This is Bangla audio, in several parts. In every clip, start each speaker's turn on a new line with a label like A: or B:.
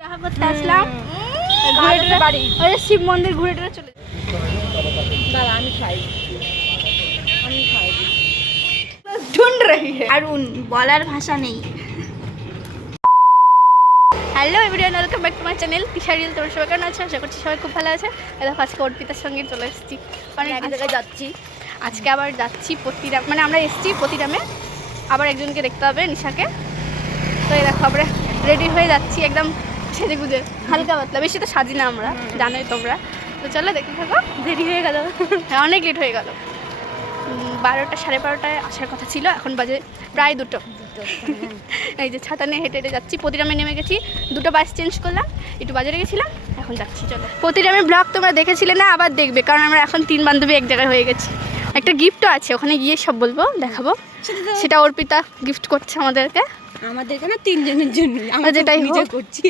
A: দেখা করতে আসলাম ঘুরে টুরে বাড়ি ওই শিব মন্দির ঘুরে টুরে চলে
B: দাঁড়া আমি খাই আমি খাই
A: ঢুন্ড রহি আরুন বলার ভাষা নেই। Hello everyone welcome back to my channel তোমরা সবাই কেমন আছো? আশা করছি সবাই খুব ভালো আছে। দেখো আজকে অর্পিতার সঙ্গে চলে এসেছি। অনেক
B: জায়গায় যাচ্ছি।
A: আজকে আবার যাচ্ছি পতিরাম মানে আমরা এসেছি পতিরামে আবার একজনকে দেখতে হবে নিশাকে। তো এই দেখো আমরা রেডি হয়ে যাচ্ছি একদম সেজে গুজে হালকা পাতলা বেশি তো সাজি না আমরা জানোই তোমরা। তো চলো দেখতে থাকো দেরি হয়ে গেল। হ্যাঁ অনেক লেট হয়ে গেল। বারোটা সাড়ে বারোটায় আসার কথা ছিল এখন বাজে প্রায় দুটো। এই যে ছাতা নিয়ে হেঁটে হেঁটে যাচ্ছি প্রতিরামে নেমে গেছি দুটো বাস চেঞ্জ করলাম একটু বাজারে গেছিলাম এখন যাচ্ছি চলো। প্রতিরামের ব্লগ তোমরা দেখেছিলে না আবার দেখবে কারণ আমরা এখন তিন বান্ধবী এক জায়গায় হয়ে গেছি। একটা গিফটও আছে ওখানে গিয়ে সব বলব দেখাবো। সেটা অর্পিতা গিফট করছে আমাদেরকে।
B: আমাদের এখানে তিনজনের জন্য আমরা
A: যেটাই
B: নিজে করছি।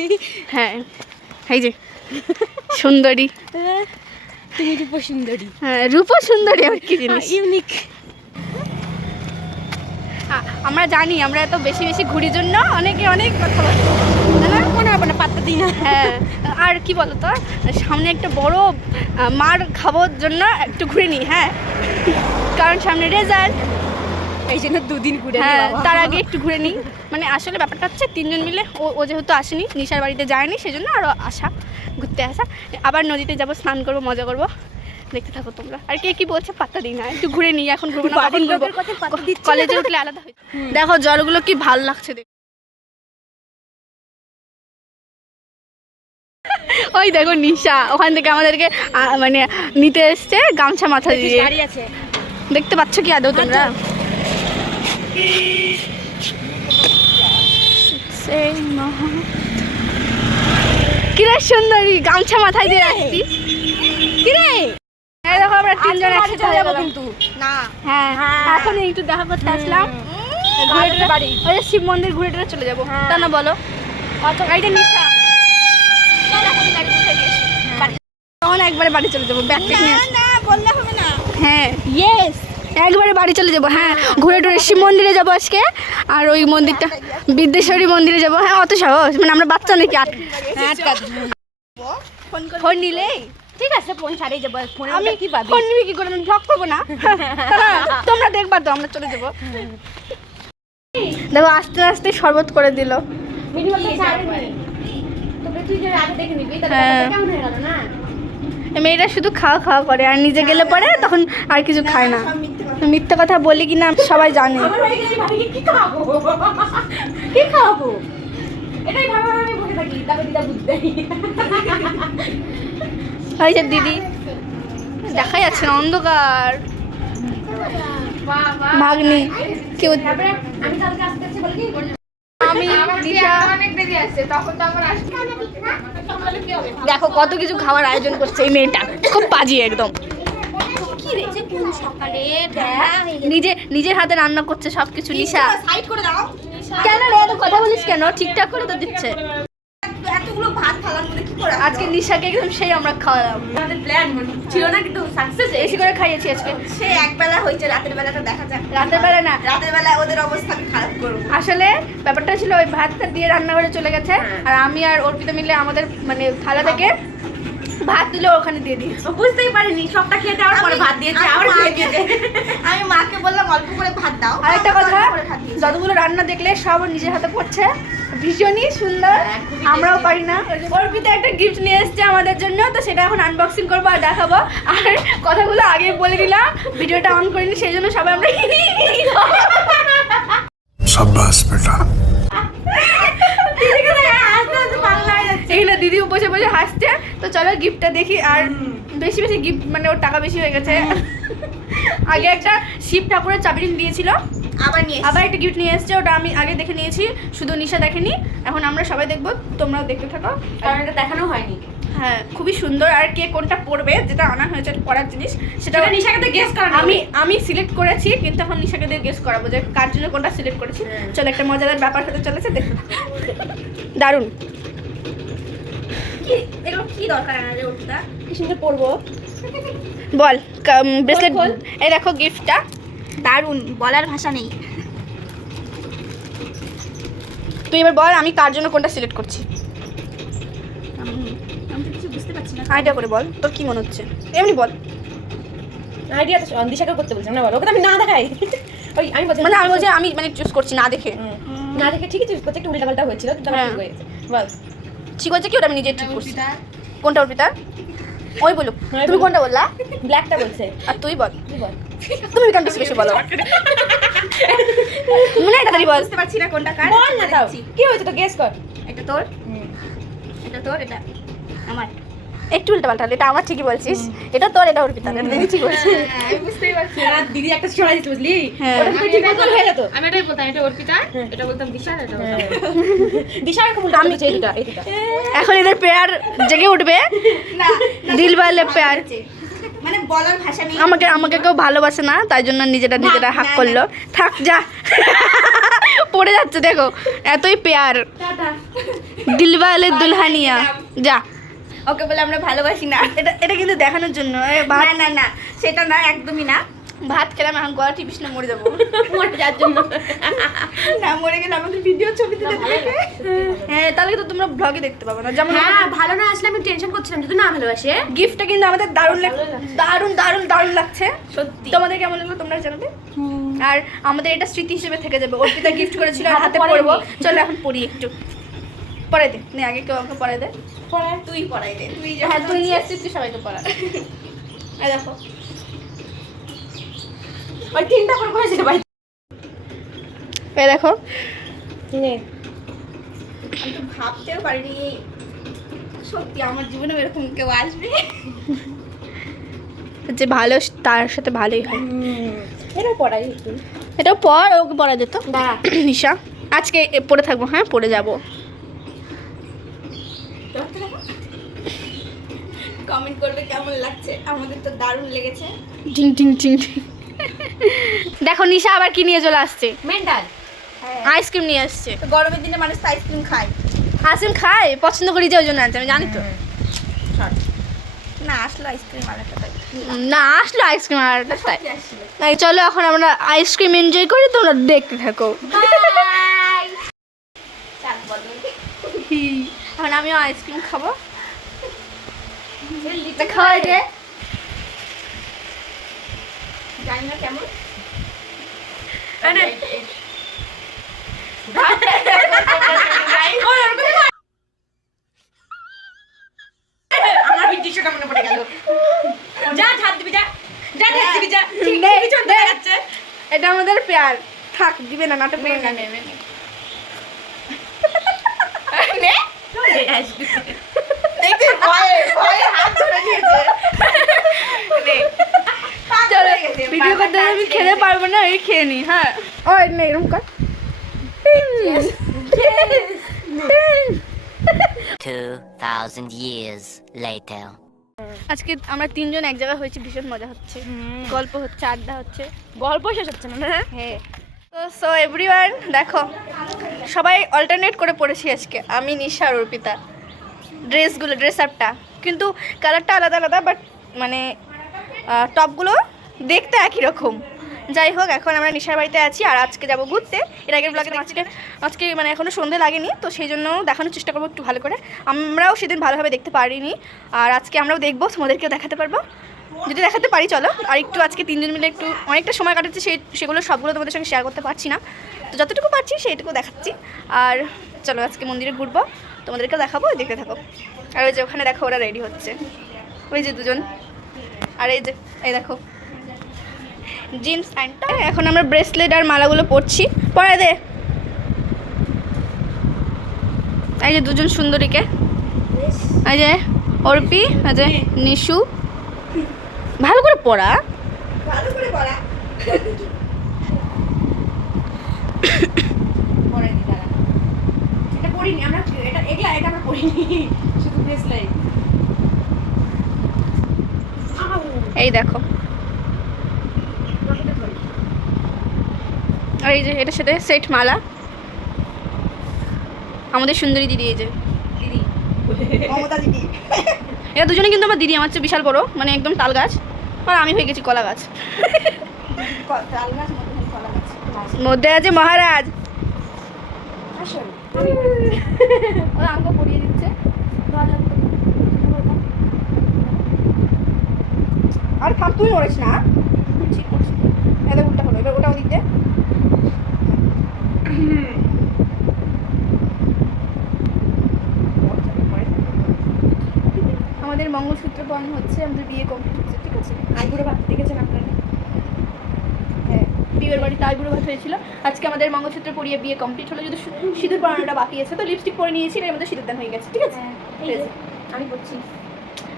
A: হ্যাঁ এই যে সুন্দরী।
B: তুমি রূপ সুন্দরী।
A: হ্যাঁ রূপও সুন্দরী আর কি জিনিস।
B: ইউনিক
A: আমরা জানি আমরা এত বেশি বেশি ঘুরির জন্য অনেকে অনেক কথা বলে। তাই না?
B: মনে হবে না পাত্তা দিই না।
A: হ্যাঁ আর কি বলতো সামনে একটা বড় মার খাবোর জন্য একটু ঘুরে নিই হ্যাঁ। কারণ সামনে রেজাল্ট
B: এই জন্য দুদিন ঘুরে
A: হ্যাঁ তার আগে একটু ঘুরে নিই। মানে আসলে ব্যাপারটা হচ্ছে তিনজন মিলে ও ও যেহেতু আসেনি নিশার বাড়িতে যায়নি সেজন্য আরও আসা ঘুরতে আসা। আবার নদীতে যাব স্নান করব মজা করব। দেখতে থাকো তোমরা। আর কে কি বলছে পাত্তা দিই না একটু ঘুরে নিই এখন ঘুরবো না। কলেজে উঠলে আলাদা দেখো জলগুলো কি ভালো লাগছে ওই দেখো নিশা ওখান থেকে আমাদেরকে মানে নিতে এসছে গামছা মাথা দিয়ে। দেখতে পাচ্ছ কি আদৌ তোমরা? মহা- কিরে সুন্দরী গামছা মাথায় দিয়ে আসছিস কিরে? দেখো আমরা তিনজন একসাথে
B: যাব। কিন্তু। না।
A: হ্যাঁ
B: হ্যাঁ।
A: এখন একটু দেখা করতে আসলাম। ঘুরে
B: বাড়ি।
A: ওই শিব মন্দির ঘুরে টুরে চলে যাব।
B: হ্যাঁ।
A: তা না বলো। এই যে নিশা চল এখন গাড়ি উঠে গেছি। বাড়ি- তখন একবারে বাড়ি চলে যাব ব্যাগ নিয়ে।
B: না বললে হবে না।
A: হ্যাঁ। ইয়েস একবারে বাড়ি চলে যাব হ্যাঁ। ঘুরে টুরে শিব মন্দিরে যাব আজকে। আর ওই মন্দিরটা বিদ্যেশ্বরী মন্দিরে যাব। হ্যাঁ অত সাহস। মানে আমরা বাচ্চা নাকি আট
B: হ্যাঁ
A: ফোন নিলেই
B: ঠিক আছে ফোন ছাড়িয়ে যাব। ফোনে
A: আমি
B: কি পাবি
A: ফোন নিবি কি করে? আমি ব্লগ করব না? তোমরা দেখবা তো আমরা চলে যাব। দেখো আস্তে আস্তে শরবত করে দিল। হ্যাঁ। মেয়েরা শুধু খাওয়া খাওয়া করে আর নিজে গেলে পরে তখন আর কিছু খায় না। মিথ্যে কথা বলি কি না সবাই জানে।
B: কি এটাই বসে থাকি
A: যে দিদি দেখা যাচ্ছে না অন্ধকার। ভাগ্নি কেউ
B: আমি
A: দেখো কত কিছু খাওয়ার আয়োজন করছে এই মেয়েটা। খুব বাজি একদম। নিজে নিজের হাতে রান্না করছে সবকিছু নিশা
B: সাইড করে দাও।
A: কেন রে এত কথা বলিস কেন? ঠিকঠাক করে তো দিচ্ছে।
B: এতগুলো ভাত থালার মধ্যে কি করে
A: আজকে নিশাকে একদম সেই আমরা খাওয়ালাম।
B: আমাদের প্ল্যান ছিল না কিন্তু সাকসেস
A: বেশি করে খাইয়েছি আজকে।
B: সে একবেলা হয়েছে রাতের বেলাটা দেখা যাক।
A: রাতের বেলা না।
B: রাতের বেলা ওদের অবস্থা খারাপ
A: আসলে ব্যাপারটা ছিল ওই ভাতটা দিয়ে রান্নাঘরে চলে গেছে।
B: হ্যাঁ।
A: আর আমি আর অর্পিতা মিলে আমাদের মানে থালা থেকে ভাত তুলে ওখানে দিয়ে দিয়েছি।
B: বুঝতেই পারিনি সবটা খেয়ে দেওয়ার পরে ভাত দিয়েছে আবার খেয়ে দিয়েছে আমি মাকে বললাম অল্প করে ভাত দাও।
A: আর একটা কথা। যতগুলো রান্না দেখলে সব নিজের হাতে করছে। ভীষণই সুন্দর
B: হ্যাঁ,
A: আমরাও পারি না। অর্পিতা একটা গিফট নিয়ে এসেছে আমাদের জন্য তো সেটা এখন আনবক্সিং করব আর দেখাবো। আর কথাগুলো আগে বলে দিলাম ভিডিওটা অন করিনি সেই জন্য সবাই আমরা
B: সাব্বাস বেটা।
A: এগুলো দিদি বসে বসে হাসছে। তো চলো গিফটটা দেখি আর বেশি বেশি গিফট মানে ওর টাকা বেশি হয়ে গেছে। আগে একটা শিব ঠাকুরের চাবি দিয়েছিল।
B: আবার নিয়ে
A: আবার একটা গিফট নিয়ে এসেছে ওটা আমি আগে দেখে নিয়েছি। শুধু নিশা দেখেনি এখন আমরা সবাই দেখব তোমরাও দেখতে থাকো।
B: কারণ এটা দেখানো হয়নি।
A: হ্যাঁ খুবই সুন্দর। আর কে কোনটা পড়বে যেটা আনা হয়েছে পড়ার জিনিস সেটা
B: নিশাকে গেস করানো
A: আমি আমি সিলেক্ট করেছি কিন্তু এখন নিশাকে দিয়ে গেস করাবো যে কার জন্য কোনটা সিলেক্ট করেছি।
B: হ্যাঁ।
A: চলো একটা মজাদার ব্যাপার হতে চলেছে দেখো। দারুণ।
B: কি এগুলো কি দরকার আনারে ওটা
A: কি সুন্দর পড়ব বল ব্রেসলেট এই দেখো গিফটটা দারুণ বলার ভাষা নেই। তুই এবার বল আমি কার জন্য কোনটা সিলেক্ট করছি
B: আমি তো কিছু বুঝতে পারছি না
A: আইডিয়া করে বল তোর কি মনে হচ্ছে? এমনি বল।
B: আইডিয়া তো দিশাকে করতে বলছিলাম না বল ওকে তো আমি না দেখাই। ওই আমি বলছি
A: মানে আমি বলছি আমি মানে চুজ করছি না দেখে।
B: না দেখে ঠিকই চুজ করছে একটু উল্টা পাল্টা হয়েছিল কিন্তু আমার
A: হ্যাঁ।
B: ঠিক হয়েছে বল।
A: ঠিক আছে কি? ওটা আমি নিজে ঠিক করছি। কোনটা অর্পিতা? ওই বলুক।
B: আমি
A: তুমি কোনটা বললা?
B: ব্ল্যাকটা বলছে।
A: আর তুই বল।
B: তুই বল।
A: তুমি কোনটা বেশি বেশি বলো? মনে এটা তারি বল।
C: বুঝতে পারছি না কোনটা কার।
B: বল না দাও কি হয়েছে তো গেস কর।
C: এটা তোর? এটা তোর? এটা আমার।
A: একটু উল্টা পাল্টা এটা আমার ঠিকই বলছিস। এটা তোর এটা অর্পিতা এটা দিদি ঠিক বলছি।
C: আমি বুঝতেই পারছি।
B: না দিদি একটা ছড়া দিতে বুঝলি?
A: হ্যাঁ।
B: হয়ে
C: আমি এটাই বলতাম এটা অর্পিতা
B: হ্যাঁ।
C: এটা বলতাম বিশাল এটা বলতাম
B: দিশা এরকম উল্টা আমি এই দুটা এই
A: এখন এদের পেয়ার জেগে উঠবে।
C: না
A: দিল বালে পেয়ার
C: মানে বলার ভাষা নেই।
A: আমাকে আমাকে কেউ ভালোবাসে না তাই জন্য নিজেটা নিজেরা হাক করল। থাক যা। পড়ে যাচ্ছে দেখো। এতই পেয়ার দিলওয়ালে দুলহানিয়া। যা।
C: ওকে বলে আমরা ভালোবাসি না।
A: এটা এটা কিন্তু দেখানোর জন্য।
C: না না না সেটা না একদমই না।
A: ভাত খেলাম এখন গলা টিপিস না মরে যাব।
B: মরে যাওয়ার জন্য।
C: না মরে গেলে আমাদের ভিডিও ছবি দেবে
A: হ্যাঁ তাহলে কিন্তু তোমরা ব্লগে দেখতে পাবে না। যেমন
B: হ্যাঁ ভালো না আসলে আমি টেনশন করছিলাম যদি না ভালোবাসে।
A: গিফটটা কিন্তু আমাদের দারুণ দারুণ দারুণ দারুণ লাগছে।
C: সত্যি।
A: তোমাদের কেমন লাগল তোমরা জানাবে? আর আমাদের এটা স্মৃতি হিসেবে থেকে যাবে। অর্পিতা গিফট করেছিল আর
B: হাতে।
A: পরবো। চলো এখন পড়ি একটু। পরে দে। নে আগে কেউ আমাকে পরে দে।
C: তুই পড়াই দে। তুই
A: হ্যাঁ তুই নিয়ে আসছিস তুই সবাইকে পড়া। এই দেখো।
B: ওই তিনটা করে করেছিল ভাই
A: এই দেখো।
B: নে।
C: আমি তো ভাবতেও পারিনি সত্যি আমার জীবনে এরকম কেউ আসবে।
A: যে ভালো তার সাথে ভালোই হয়।
B: এটা পড়াই
A: এটাও পর ওকে পড়া যেত নিশা আজকে পড়ে থাকব হ্যাঁ? পড়ে যাব।
C: কমেন্ট করবে কেমন লাগছে? আমাদের তো দারুণ লেগেছে।
A: টিং টিং টিং। দেখো নিশা আবার কি নিয়ে চলে আসছে?
B: মেন্টাল
A: আইসক্রিম নিয়ে আসছে।
C: তো গরমের দিনে মানুষ তো আইসক্রিম খায়।
A: আইসক্রিম খায় পছন্দ করি যে ওই জন্য আনছে আমি জানি তো।
C: না আসলো আইসক্রিম
A: না আসলো আইসক্রিম আর চলো এখন আমরা আইসক্রিম এনজয় করি তোমরা দেখতে থাকো। এখন আমিও আইসক্রিম খাব। তা খাওয়াই দে।
C: জানি না কেমন।
B: আমার দৃশ্যটা মনে পড়ে গেল। যা হাত দিবি যা। যা হাত দিবি যা। পিছন দেখা যাচ্ছে
A: এটা আমাদের পেয়ার। থাক দিবে না নাটক
C: নেবে দেখতে ভয়ে ভয়ে হাত ধরে নিয়েছে নে।
A: চলো ভিডিও করতে আমি খেতে পারব না এই খেয়ে নি হ্যাঁ। ও না এরকম কর।
D: Two thousand years later.
A: আজকে আমরা তিনজন এক জায়গায় হয়েছি ভীষণ মজা হচ্ছে। গল্প হচ্ছে আড্ডা হচ্ছে।
B: গল্প শেষ হচ্ছে না না?
A: হ্যাঁ। তো সো এভরিওয়ান দেখো সবাই অল্টারনেট করে পড়েছি আজকে। আমি, নিশা আর অর্পিতা। ড্রেসগুলো ড্রেস আপটা কিন্তু কালারটা আলাদা আলাদা বাট মানে টপগুলো দেখতে একই রকম। যাই হোক, এখন আমরা নিশার বাড়িতে আছি আর আজকে যাব ঘুরতে। এর আগের ব্লগে আজকে আজকে মানে এখনও সন্ধে লাগেনি, তো সেই জন্য দেখানোর চেষ্টা করব একটু ভালো করে। আমরাও সেদিন ভালোভাবে দেখতে পারিনি। আর আজকে আমরাও দেখব, তোমাদেরকেও দেখাতে পারব। যদি দেখাতে পারি, চলো। আর একটু আজকে তিনজন মিলে একটু অনেকটা সময় কাটাচ্ছে, সেই, সেগুলো সবগুলো তোমাদের সঙ্গে শেয়ার করতে পারছি না। তো যতটুকু পারছি সেইটুকু দেখাচ্ছি। আর চলো আজকে মন্দিরে ঘুরবো, তোমাদেরকেও দেখাবো ওই দেখতে থাকো। আর ওই যে ওখানে দেখো ওরা রেডি হচ্ছে। ওই যে দুজন। আর এই যে, এই দেখো। জিন্স প্যান্টটা এখন আমরা ব্রেসলেট আর মালাগুলো পরছি। পরায় দে। এই যে দুজন সুন্দরীকে। এই যে অর্পি, এই যে নিশু। ভালো করে পড়া।
C: ভালো করে পড়া।
B: পরে দি এটা পড়িনি আমরা এটা এগুলা এটা আমরা পড়িনি শুধু ব্রেসলেট
A: এই দেখো। আর এই যে এটার সাথে সেট মালা। আমাদের সুন্দরী দিদি এই যে।
B: দিদি।
C: মমতা দিদি।
A: এরা দুজনে কিন্তু আমার দিদি আমার চেয়ে বিশাল বড় মানে একদম তাল গাছ। আর আমি হয়ে গেছি কলা গাছ।
C: তাল গাছ মধ্যে
A: আছে মহারাজ। আর থাম তুই নড়িস না। এদের উল্টা হলো। এবার ওটাও দিতে। আমাদের মঙ্গলসূত্র পণ হচ্ছে আমাদের বিয়ে কমপ্লিট হচ্ছে ঠিক আছে?
B: আইবুড়ো ভাত দেখেছেন আপনারা?
A: বিয়ের বাড়িতে আইবুড়ো ভাত হয়েছিল। আজকে আমাদের মঙ্গলসূত্র পরিয়ে বিয়ে কমপ্লিট হলো। যদি সিঁদুর পরানোটা বাকি আছে তো লিপস্টিক পরে নিয়েছি এর মধ্যে সিঁদুর দান হয়ে গেছে ঠিক আছে?
B: এই যে, আমি করছি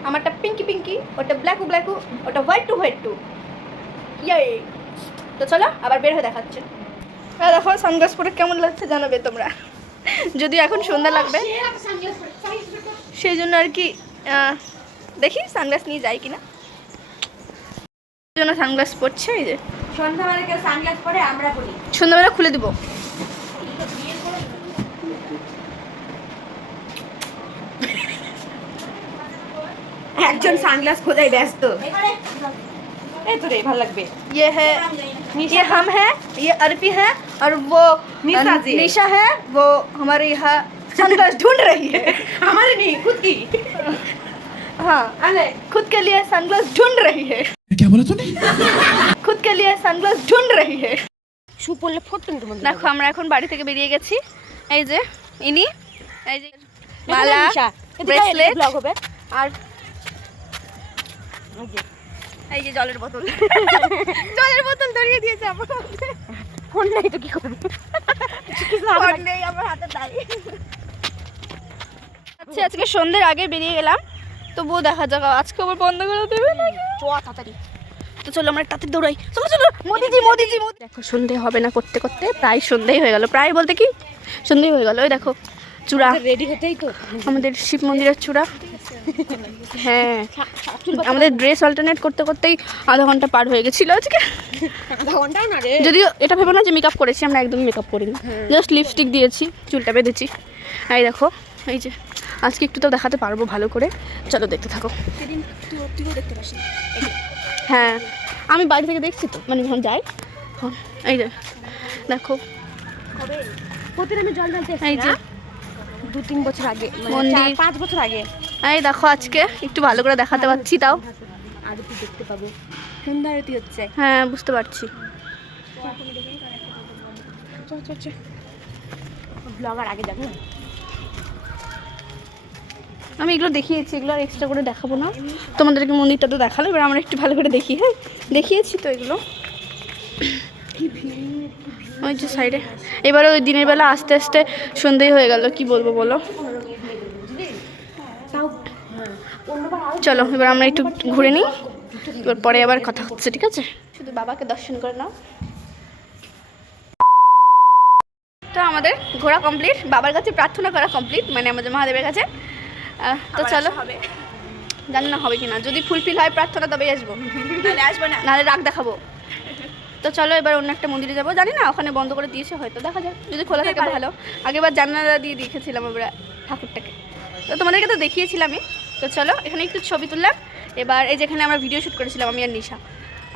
A: আমারটা পিঙ্কি পিঙ্কি ওটা ব্ল্যাক ব্ল্যাকু ব্ল্যাকু ওটা হোয়াইট টু হোয়াইট টু ইয়ে তো চলো আবার বের হয়ে দেখাচ্ছে। আর দেখো সানগ্লাস পরে কেমন লাগছে জানাবে তোমরা। যদি এখন সন্ধ্যা লাগবে সেই জন্য আর কি দেখি সানগ্লাস নিয়ে যাই কিনা। সেই জন্য সানগ্লাস পরছে এই যে।
B: সন্ধ্যাবেলা কেউ সানগ্লাস পরে আমরা বলি
A: সন্ধ্যাবেলা খুলে দিব
B: একজন সানগ্লাস খোঁজাই ব্যস্ত এই তো রে ভালো লাগবে
A: ये है ये हम हैं ये अर्पी है और वो
B: निशा जी।
A: निशा है वो हमारे यहाँ सनग्लास ढूंढ रही है
B: আমার নেই খুদ কি
A: हाँ
B: আলে
A: खुद के लिए सनग्लास ढूंढ रही है
E: क्या बोला तूने
A: खुद के लिए सनग्लास ढूंढ रही है
B: শু পড়লে ফোটন তোমার
A: দেখো আমরা এখন বাড়ি থেকে বেরিয়ে গেছি এই যে ইনি এই যে মালা ব্রেসলেট
B: ব্লগ হবে
A: আর এই যে জলের বোতল জলের বোতল ধরিয়ে দিয়েছে আমার হাতে।
B: ফোন নাই তো কি করবে
A: ফোন নেই আমার হাতে তাই আচ্ছা আজকে সন্ধ্যের আগে বেরিয়ে গেলাম তবুও দেখা যাক আজকে আবার বন্ধ করে দেবে না
B: চোয়া তাড়াতাড়ি
A: তো চলো আমরা তাতে দৌড়াই। চলো চলো। মোদিজি মোদিজি মোদি দেখো সন্ধে হবে না করতে করতে প্রায় সন্ধেই হয়ে গেল। প্রায় বলতে কি? সন্ধেই হয়ে গেল। ওই দেখো চূড়া।
B: রেডি হতেই তো।
A: আমাদের শিব মন্দিরের চূড়া। হ্যাঁ। আমাদের ড্রেস অল্টারনেট করতে করতেই আধা ঘণ্টা পার হয়ে গেছিল আজকে।
B: আধা ঘন্টাও না রে।
A: যদিও এটা ভেবো না যে মেকআপ করেছি আমরা একদমই মেকআপ করিনি। জাস্ট লিপস্টিক দিয়েছি চুলটা বেঁধেছি। এই দেখো এই যে আজকে একটু তো দেখাতে পারব ভালো করে। চলো দেখতে থাকো।
B: সেদিন তুইও দেখতে পাচ্ছি
A: হ্যাঁ আমি বাড়ি থেকে দেখছি তো। মানে যখন যাই। এই যে দেখো।
B: প্রতিদিন আমি জল ঢালতে
A: এই যে।
B: দু তিন বছর আগে মানে
A: মন্দির।
B: পাঁচ বছর আগে।
A: এই দেখো আজকে একটু ভালো করে দেখাতে পারছি তাও।
B: আরতি দেখতে পাবো। সন্ধ্যা আরতি হচ্ছে।
A: হ্যাঁ বুঝতে পারছি।
B: ব্লগার আগে যাব
A: আমি এগুলো দেখিয়েছি, এগুলো আর এক্সট্রা করে দেখাবো না। তোমাদেরকে মন্দিরটা তো দেখাল, এবার আমরা একটু ভালো করে দেখি হ্যাঁ? দেখিয়েছি তো এগুলো। ওই যে সাইডে এবারে ওই দিনের বেলা আস্তে আস্তে সন্ধেই হয়ে গেল, কি বলব বলো? চলো, এবার আমরা একটু ঘুরে নিই। এবার পরে আবার কথা হচ্ছে, ঠিক আছে? শুধু বাবাকে দর্শন করে নাও। তো আমাদের ঘোরা কমপ্লিট বাবার কাছে প্রার্থনা করা কমপ্লিট মানে আমাদের মহাদেবের কাছে। তো চলো। হবে। জানি না হবে কিনা। যদি ফুলফিল হয় প্রার্থনা তবেই আসব। আসব না। নাহলে রাগ দেখাবো। তো চলো এবার অন্য একটা মন্দিরে যাব। জানি না ওখানে বন্ধ করে দিয়েছে হয়তো দেখা যাক। যদি খোলা থাকে ভালো। আগেবার জানালা দিয়ে দেখেছিলাম আমরা ঠাকুরটাকে। তো তোমাদেরকে তো দেখিয়েছিলামই। তো চলো এখানে একটু ছবি তুললাম। এবার এই যেখানে আমরা ভিডিও শ্যুট করেছিলাম আমি আর নিশা।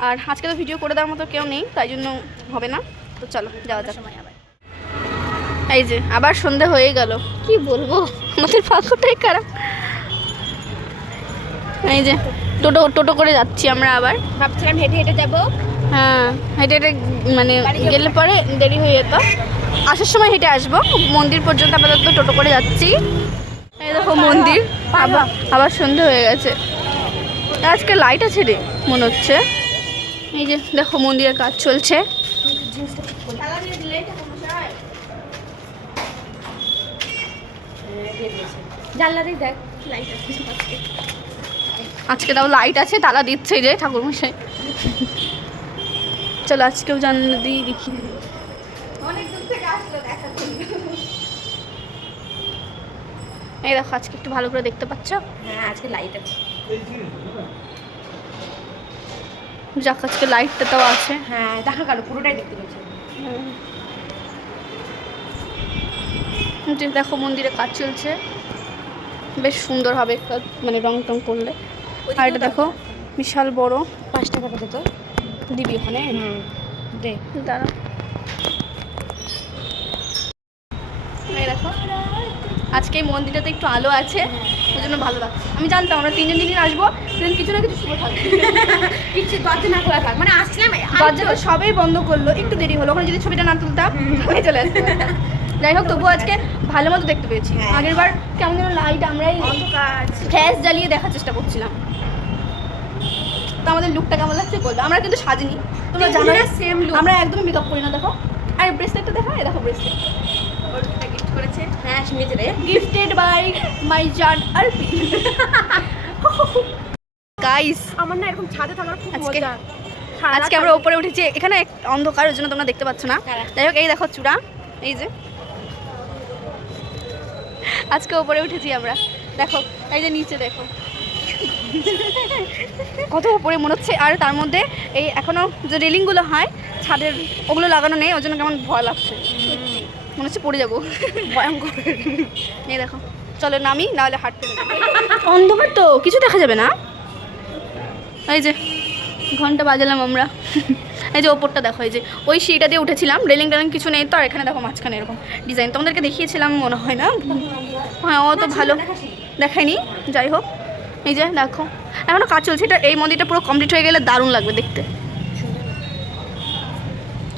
A: আর আজকে তো ভিডিও করে দেওয়ার মতো কেউ নেই তাই জন্য হবে না। তো চলো যাওয়া যাক। এই যে আবার সন্ধে হয়ে গেল। কি বলব? আমাদের পাখটাই খারাপ। এই যে টোটো টোটো করে যাচ্ছি আমরা আবার।
B: ভাবছিলাম হেঁটে হেঁটে যাব।
A: হ্যাঁ হেঁটে হেঁটে মানে গেলে পরে দেরি হয়ে যেত। আসার সময় হেঁটে আসব। মন্দির পর্যন্ত আপাতত টোটো করে যাচ্ছি। এই দেখো মন্দির। আবার আবার সন্ধে হয়ে গেছে। আজকে লাইট আছে রে মনে হচ্ছে। এই যে দেখো মন্দিরের কাজ চলছে।
B: জানলাতেই দেখ।
A: আজকে। তাও লাইট আছে তালা দিচ্ছে যে ঠাকুরমশাই। চলো আজকেও জানলা দিয়ে দেখি। এই দেখো আজকে একটু ভালো করে দেখতে পাচ্ছ?
B: হ্যাঁ আজকে লাইট আছে।
A: যাক আজকে লাইটটা তাও আছে।
B: হ্যাঁ দেখা গেল পুরোটাই দেখতে পাচ্ছি
A: যে দেখো মন্দিরে কাজ চলছে। বেশ সুন্দর হবে মানে রং টং করলে। আর এটা দেখো বিশাল বড়।
B: পাঁচ টাকা দে তো।
A: দিবি ওখানে?
B: দে।
A: দাঁড়া। দেখো আজকে এই মন্দিরটাতে একটু আলো আছে ওই জন্য ভালো লাগছে। আমি জানতাম আমরা তিনজন দিন আসব সেদিন কিছু না কিছু শুভ থাকবে।
B: কিচ্ছু দরজা না খোলা থাক। মানে আসছিলাম
A: দরজা সবাই বন্ধ করল একটু দেরি হলো। ওখানে যদি ছবিটা না তুলতাম চলে আসতো যাই হোক তবুও আজকে ভালো মতো দেখতে পেয়েছি।
C: হ্যাঁ।
A: আগের বার কেমন যেন লাইট আমরাই ফ্ল্যাশ জ্বালিয়ে দেখার চেষ্টা করছিলাম। তো আমাদের লুকটা কেমন লাগছে বলব আমরা কিন্তু সাজিনি। তোমরা জানো
B: তিনজনের same look।
A: আমরা একদমই মেকআপ করি না দেখো। আর ব্রেসলেটটা দেখো এই দেখো ব্রেসলেট
C: গিফট করেছে।
B: হ্যাঁ শুনেছি রে
A: গিফটেড বাই মাই জান আরপি গাইস
B: আমার না এরকম ছাদে থাকার খুব মজা।
A: আজকে আমরা উপরে উঠেছি এখানে এক অন্ধকার ওর জন্য তোমরা দেখতে পাচ্ছ না।
B: হ্যাঁ।
A: যাই হোক এই দেখো চূড়া এই যে। আজকে উপরে উঠেছি আমরা। দেখো এই যে নিচে দেখো। কত উপরে মনে হচ্ছে আর তার মধ্যে এই এখনও যে রেলিংগুলো হয় ছাদের ওগুলো লাগানো নেই ওই জন্য কেমন ভয় লাগছে। মনে হচ্ছে পড়ে যাব। ভয়ঙ্কর। এই দেখো চলো নামি নাহলে হাঁটতে অন্ধকার তো কিছু দেখা যাবে না? এই যে ঘণ্টা বাজালাম আমরা। এই যে ওপরটা দেখো এই যে ওই সিঁড়িটা দিয়ে উঠেছিলাম রেলিং টেলিং কিছু নেই তো আর এখানে দেখো মাঝখানে এরকম ডিজাইন তোমাদেরকে দেখিয়েছিলাম মনে হয় না? হ্যাঁ অত ভালো। দেখায়নি? যাই হোক এই যে দেখো এখনও কাজ চলছে। এটা এই মন্দিরটা পুরো কমপ্লিট হয়ে গেলে দারুণ লাগবে দেখতে।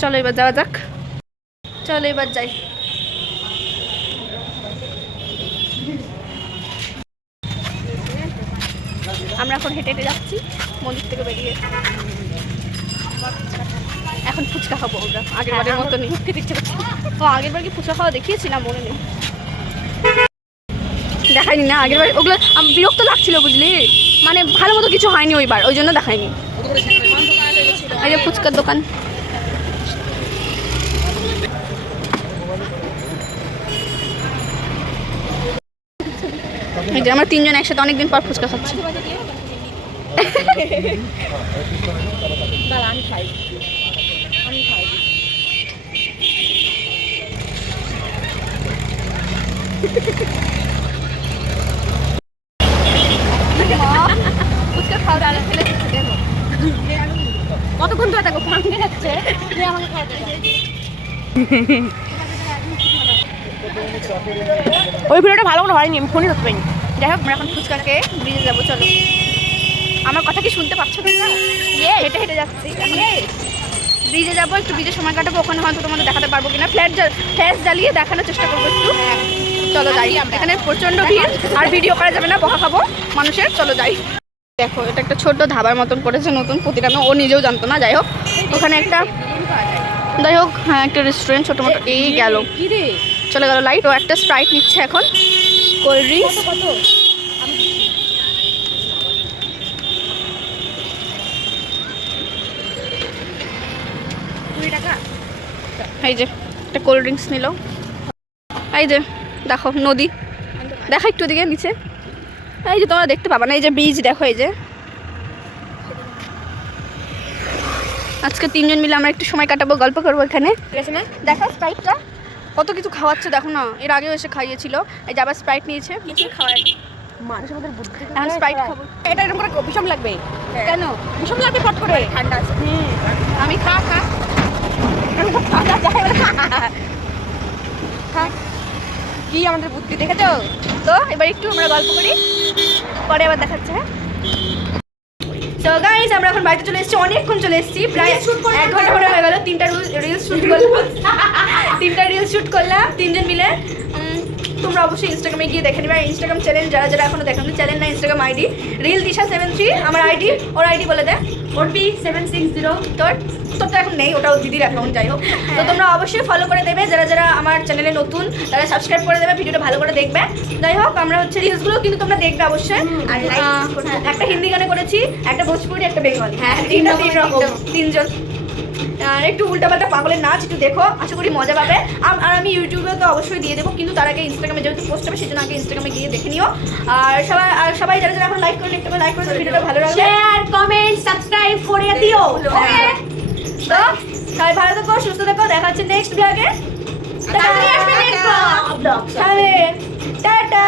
A: চলো এবার যাওয়া যাক। চলো এবার যাই। আমরা এখন হেঁটে হেঁটে যাচ্ছি মন্দির থেকে বেরিয়ে। এখন ফুচকা খাব আমরা আগের বারের মতো নেই ও আগের বার কি ফুচকা খাওয়া দেখিয়েছিলাম মনে নেই। দেখাইনি না আগের বার ওগুলো বিরক্ত লাগছিল বুঝলি? মানে ভালো মতো কিছু হয়নি ওইবার ওই জন্য দেখাইনি এই যে ফুচকার দোকান। এই যে আমরা তিনজন একসাথে অনেকদিন পর ফুচকা খাচ্ছি।
B: দাঁড়া আমি খাই আমি খাই কতক্ষণ ধরে ওই ভিডিওটা ভালো করে হয়নি আমি ফোনই ধরতে পারিনি।
A: যাই হোক, আমরা এখন ফুচকা খেয়ে ব্রিজে যাব, চলো। আমার কথা কি শুনতে পাচ্ছ তোমরা? হেঁটে হেঁটে যাচ্ছি। ব্রিজে যাব একটু ব্রিজে সময় কাটাবো ওখানে হয়তো তোমাদের দেখাতে পারব কিনা। ফ্ল্যাট ফ্ল্যাশ জ্বালিয়ে দেখানোর চেষ্টা করব একটু। চলো যাই। এখানে প্রচণ্ড ভিড় আর ভিডিও করা যাবে না বহা খাব মানুষের। চলো যাই। দেখো এটা একটা ছোট্ট ধাবার মতন করেছে নতুন প্রতিটা ও নিজেও জানতো না যাই হোক। ওখানে একটা যাই হোক হ্যাঁ একটা রেস্টুরেন্ট ছোটো মোটো এই গেল। চলে গেল লাইট ও একটা স্প্রাইট নিচ্ছে এখন। কোল্ড ড্রিঙ্কস
B: কত কুড়ি টাকা
A: এই যে একটা কোল্ড ড্রিঙ্কস নিল। এই যে দেখো নদী। দেখো একটু দিকে নিচে। এই যে তোমরা দেখতে পাবা না এই যে বীজ দেখো এই যে। আজকে তিনজন মিলে আমরা একটু সময় কাটাবো গল্প করব এখানে। দেখো স্প্রাইটটা কত কিছু খাওয়াচ্ছে দেখো না এর আগেও এসে খাইয়েছিল। এই যে আবার স্প্রাইট নিয়েছে। কিছু খাওয়ায়
B: মানুষের মধ্যে বুদ্ধি
A: এখন স্প্রাইট খাব।
B: এটা এরকম করে বিষম লাগবে।
A: কেন?
B: বিষম লাগবে ফট করে। ঠান্ডা আছে।
A: আমি খা খা।
B: যায়। কি আমাদের বুদ্ধি দেখেছ?
A: তো এবার একটু আমরা গল্প করি পরে আবার দেখাচ্ছে হ্যাঁ? তো গাইজ আমরা এখন বাড়িতে চলে এসেছি অনেকক্ষণ চলে এসেছি প্রায় এক ঘণ্টা করে হয়ে গেল তিনটা রিলস শুট করলাম। তিনটা রিলস শুট করলাম তিনজন মিলে। তোমরা অবশ্যই ইনস্টাগ্রামে গিয়ে দেখে নিবে। ইনস্টাগ্রাম চ্যানেল যারা যারা এখনও দেখেনি চ্যানেল না Instagram ID reel Disha seven three আমার আইডি ওর আইডি বলে দেয় ওর পি সেভেন সিক্স জিরো তোর তোর তো এখন নেই ওটা ওর দিদির অ্যাকাউন্ট যাই হোক। তো তোমরা অবশ্যই ফলো করে দেবে যারা যারা আমার চ্যানেলে নতুন তারা সাবস্ক্রাইব করে দেবে ভিডিওটা ভালো করে দেখবে। যাই হোক আমরা হচ্ছে রিলসগুলো কিন্তু তোমরা দেখবে অবশ্যই। আর হ্যাঁ, একটা হিন্দি গানে করেছি একটা ভোজপুরি একটা বেঙ্গলি। হ্যাঁ তিন রকম তিনজন। আর একটু উল্টাপাল্টা পাগলের নাচ একটু দেখো আশা করি মজা পাবে। আর আমি ইউটিউবে তো অবশ্যই দিয়ে দেবো কিন্তু তার আগে ইনস্টাগ্রামে যেহেতু পোস্ট হবে সেজন্য আগে ইনস্টাগ্রামে গিয়ে দেখে নিও। আর সবাই আর সবাই যারা যারা এখন লাইক করে একটু লাইক করে ভিডিওটা ভালো লাগবে।
B: শেয়ার কমেন্ট সাবস্ক্রাইব করে দিও।
A: ওকে তো সবাই ভালো থেকো সুস্থ থেকো দেখা হচ্ছে নেক্সট ব্লগে. টাটা।